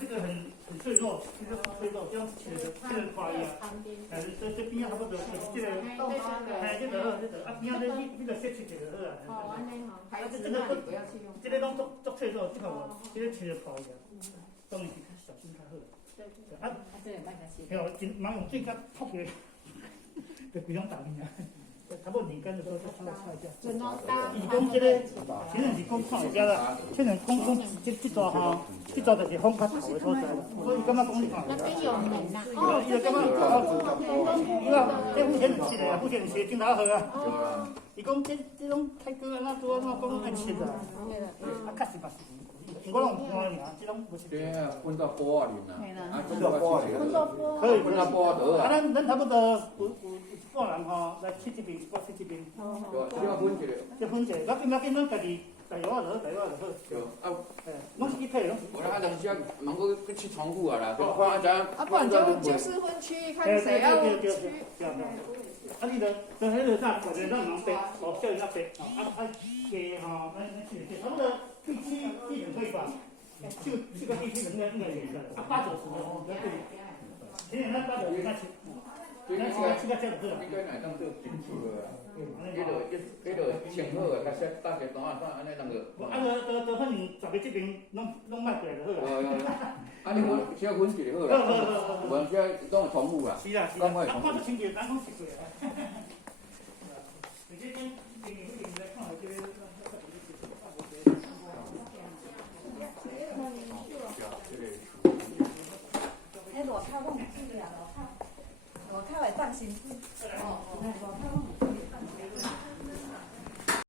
这个很脆弱，其实很脆弱，这样切的块呀。这边啊差不多，这个边啊你个切就好啊。哦，安尼吼，孩子这那里不要去用。这个拢做脆弱，这个这个切的块呀，当然是小心较好。啊，这个卖得起。嘿哦，蛮用最较泡的，就不用打面啊。差不多年间的时候就出来炒一下。伊讲这个，其实是讲看一下啦，可能讲这段吼，这段就是风较透的所在啦。所以感觉讲你看。那边有门呐。哦，伊就感觉伊话这付钱就切的啊，付钱切真好好啊。伊讲这种泰哥啊，那多那讲爱切的，啊，确实嘛是。我拢看尔，这种不是。对啊，分到波啊里嘛，啊，分到波里。可以分到波得啊。啊，咱差不多有一半人吼来切这边，一半切这边。对，这要分一个。这分一个，我要紧咱家己家己画就好，家己画就好。对，啊，拢是一配拢。我啊，东西啊，忙过去重复啊啦，就看啊咱。啊，不然就是分区，看谁要区。啊，你著迄个啥，或者咱忙白，哦，叫人家白，啊，鸡吼，差不多1:7可以吧？这个1:7应该啊，8:90哦，今年咱8:90那切，那切个这样子啦。应该来当做进出个啊，迄个清好啊，甲些搭些单啊，安尼当个。啊，反正10个这边拢卖过来就好啦。啊，你我小分一就好啦，无小拢会重复啊。是啊，啊，看清楚，咱讲实过啊。而且咱今年来看这个。